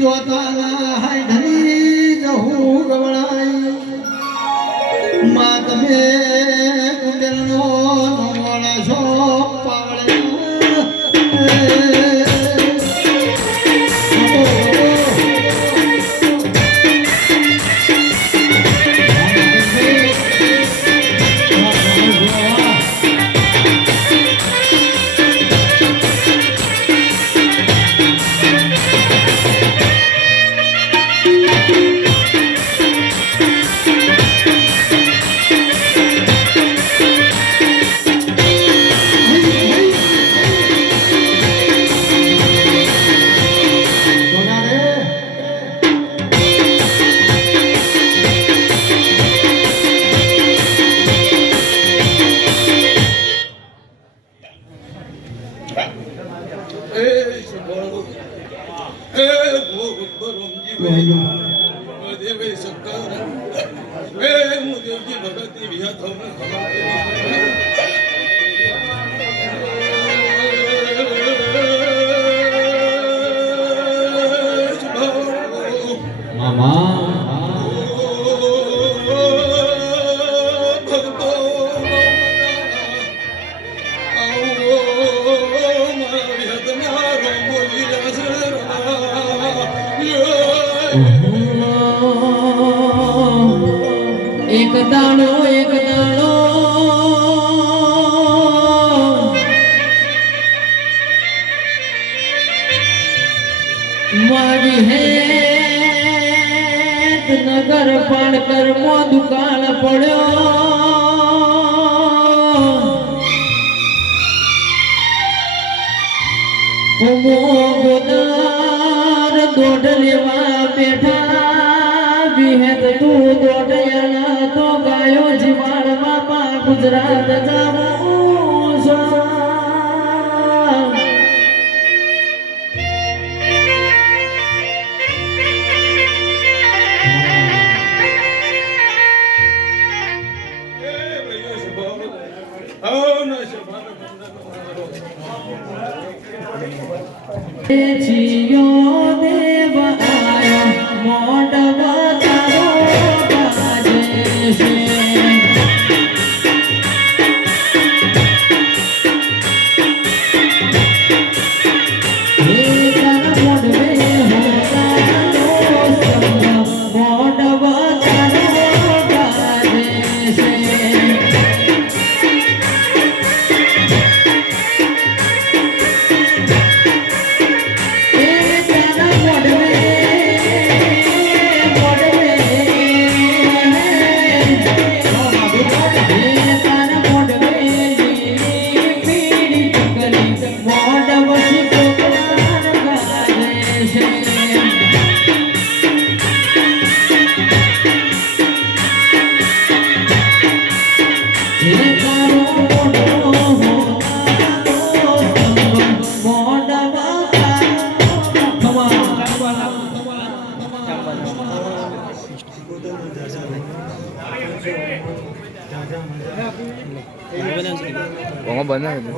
જોતાના હાય ધની જહું ગવળાઈ માં તમે કુંડલનો નોળા છો પાવળે એક દાણો મારી હેત નગર પાણકર મો દુકાન પડ્યો ગોદાર દોઢ લેવા બેઠા વિહેત તું દોઢ તો ગાયો જીવાડ બાપા ગુજરાત જાવું જીયો દેવ આયો મોડવા તારો બાજે છે Kok benar itu?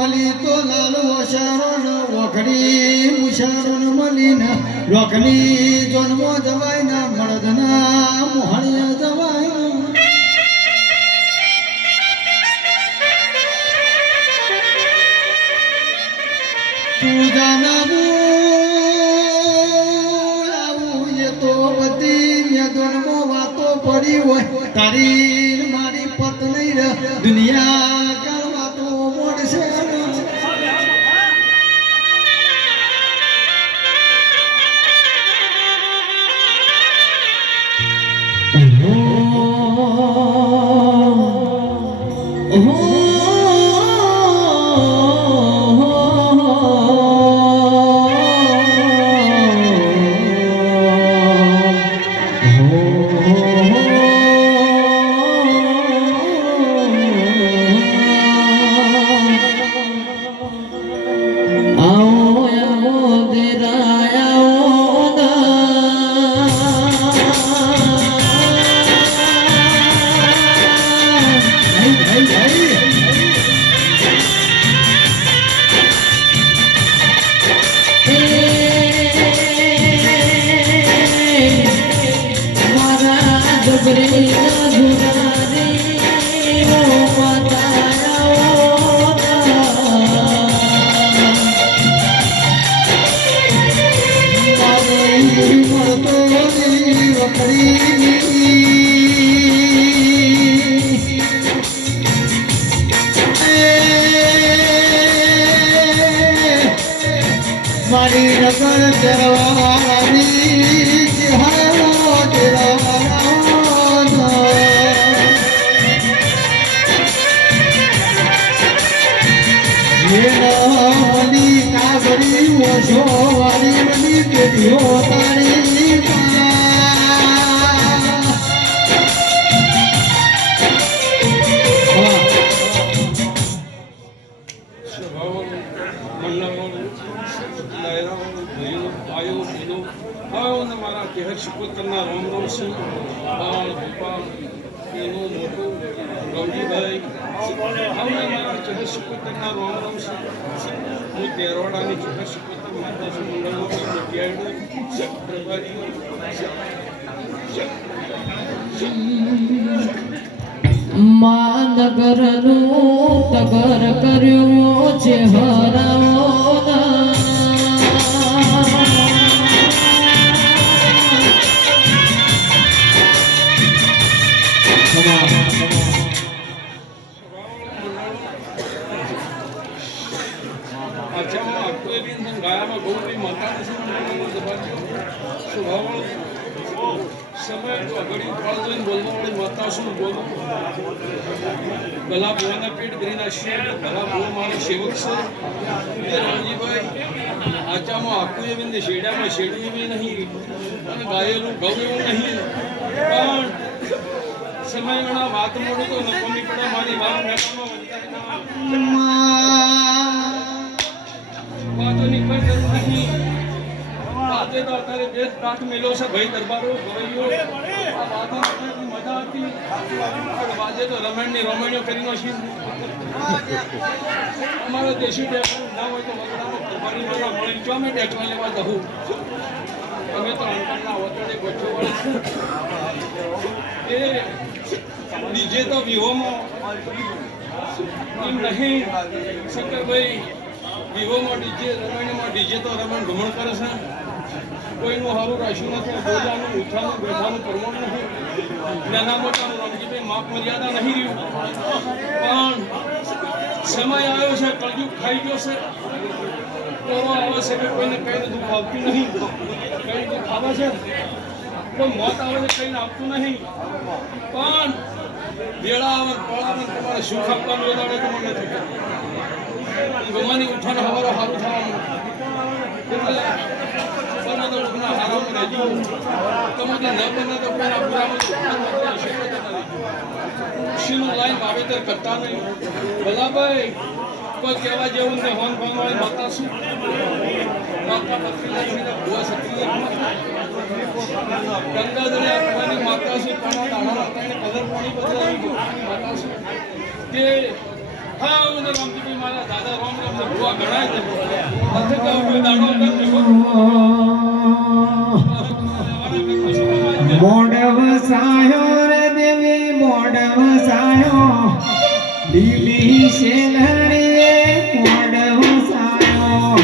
મલિતો લાલ વસારણ વખડી મુશારણ મલીના રોકલી જન્મો જવાય ના મળદના મોહણિયા જવાય દુનિયા કરવા તો મોડશે મારી નગર ચરવાળાની હારો ચરવાળા મની કાગડી ઓછો વાળી મની પેઢીઓ તારી મારા કહેર શિકોતરના રોમ રોમ સિંહ બાળ ગોપાલ એનું મોટું ગૌરીભાઈ મારા કહેર શિકોતરના રોમ રોમ સિંહ હું તેરોડાની કહેર શિકોતર માતાજી મંડળનો પ્રભારી નગરનું તગર કર્યું છે હરાવો ગાયામાં ગૌરી માતા સ્વભાવ સમય ઘડી ફળ જોઈને બોલવા વાળી માતા શું બોલો ભલા ભોવાના પેટ ભરીના શેર ભલા ભો મારા સેવક છે રામજીભાઈ આચામાં આખું એવી ને શેડામાં શેડું એવી નહીં અને ગાયેલું ઘઉં એવું નહીં પણ સમય ગણા વાત મોડું તો નકોમી પડે મારી વાત વાતોની કોઈ જરૂર નહીં વાતે તો અત્યારે દેશ કાઠ મેલો છે ભાઈ દરબારો ગવૈયો આ વાતો મજા હતી પણ વાજે તો રમણની રોમણીઓ કરીને છે અમારો દેશી ટેકનો ના હોય તો વગડામાં દરબારી મારા મળી ચો મેં ટેકવા લેવા દઉં અમે તો અંકલના વતોડે ગોઠો વળે એ બીજે તો વિહોમાં એમ નહીં શંકરભાઈ વિહોમાં ડીજે રમણીમાં ડીજે તો રમણ ઘમણ કરે છે કોઈનું સારું રાખ્યું નથી બોલવાનું ઉઠાનું બેઠાનું પ્રમોટ નથી નાના મોટાનું રમજીભાઈ માપ મર્યાદા નહીં રહ્યું પણ સમય આવ્યો છે કળયુગ ખાઈ ગયો છે એવો આવે છે કે કોઈને કઈને દુઃખ આવતું નહીં કઈ દુઃખ આવે છે કોઈ મોત આવે છે કઈને આપતું નહીં પણ વેળા આવે પળ આવે તમારે સુખ આપવાનું વેળાડે તમને નથી ગમાની ઉઠાને હવારો સારું થવાનું એટલે બને તો ઉઠના હારામાં રહેજો તમારે ન બને તો કોઈના પુરામાં શીનું લાઈન વાવેતર કરતા નહીં ભલાભાઈ કોઈ કહેવા જેવું ને હોન ફોન વાળી માતા શું માતા બકરીને ભૂવા સક્રિય ગંગા દરિયા કુવાની માતા શું પાણા દાણા માતાને કલર પાણી બદલાવી માતા શું તે હા હું રામજીભાઈ મારા દાદા રામ રામ ને ભૂવા ગણાય છે નથી તો કોઈ દાડો મોડવ સાયો રે દેવી મોડવ સાયો લીલી શેલડીએ મોડવ સાયો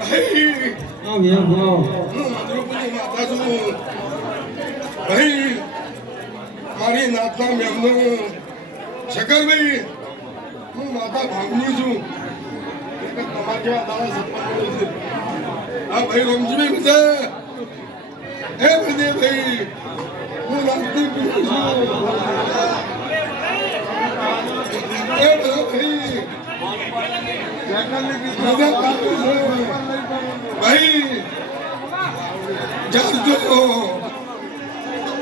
ભાઈ આવ એમ આવ હું માધુપુરની માતા છું ભાઈ મારી નાતના મેમનો શકરભાઈ હું માતા ભાગની છું તમારા જેવા દાદા સપના છે હા ભાઈ રમજીભાઈ બધા હે બધે ભાઈ હું નાતની પીડી છું એ બધા ભાઈ ભાઈ જાણજો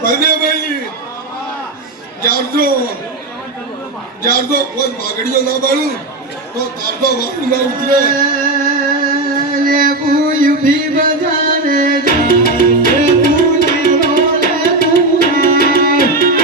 બધે ભાઈ જાણજો કોઈ માગણીઓ ના બાળું તો તારતો વાપરું ના ઉતરે લેબુ યુભી બજારે લેબુ લેરો લેબુ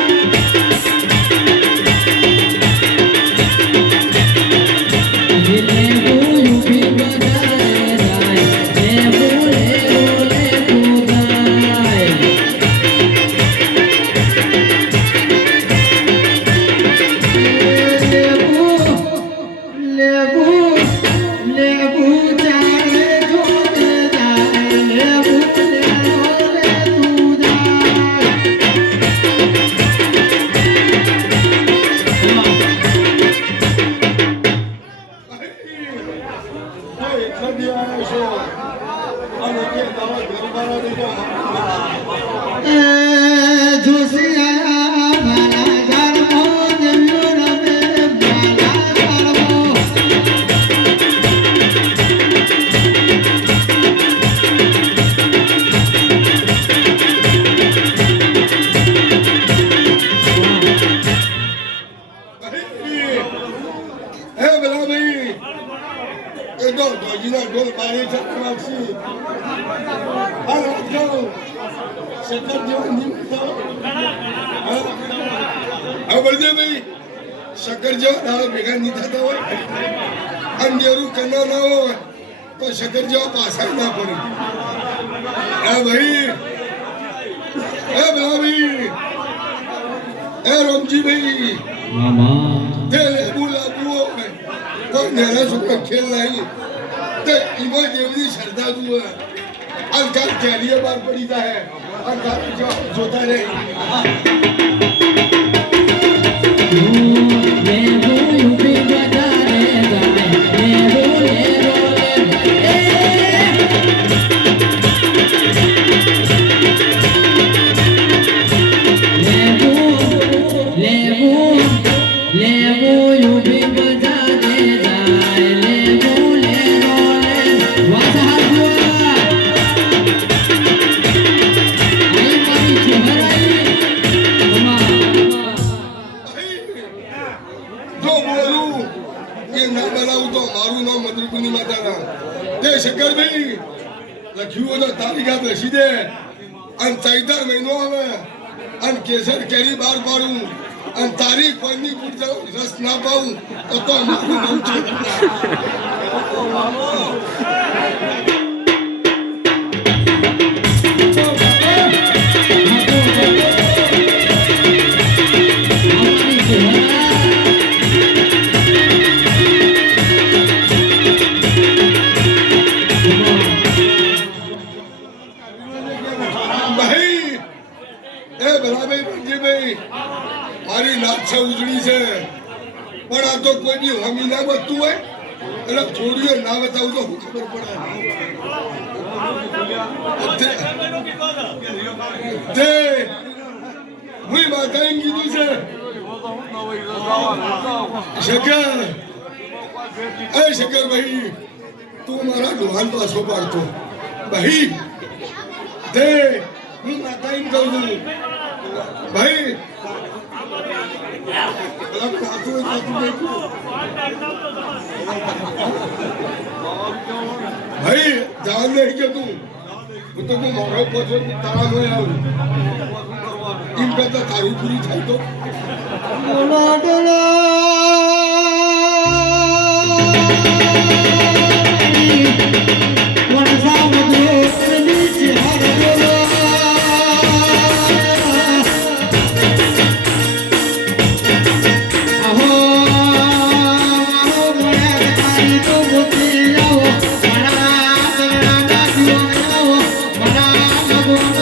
શક્કર જેવા દાડા ભેગા નહીં થતા હોય અંધેરું કના ના હોય તો શક્કર જેવા પાછા ના પડે હા ભાઈ હે ભાઈ હે રમજીભાઈ તે લેબુ લાબુ હોય કોઈ નાના છોકરા ખેલ નહીં તે ઈમાં જેવી શ્રદ્ધા જુએ અંધાર કેરીએ બહાર પડી જાય અંધાર જોતા રહે શકરભાઈ લખ્યું હોય તો તારીખા બેસી દે અને ચૈતર મહિનો આવે અને કેસર કેરી બહાર પાડું અને તારીખ પરની પૂરતા રસ ના પાઉં તો મારું નામ છે મારી નાત છે ઉજળી છે પણ આ તો કોઈ બી હમી ના બચતું હોય એટલે થોડીઓ ના બતાવું તો શું ખબર પડે હું માતા એમ કીધું છે શકર એ શકર ભાઈ તું મારા ડોહાન પાછો પાડતો ભાઈ દે હું માતા એમ કહું છું ભાઈ ભાઈ જાન નહીં કે તું હું તો મારો પછો તારા નો આવું એમ કરતા તારું પૂરી થાય તો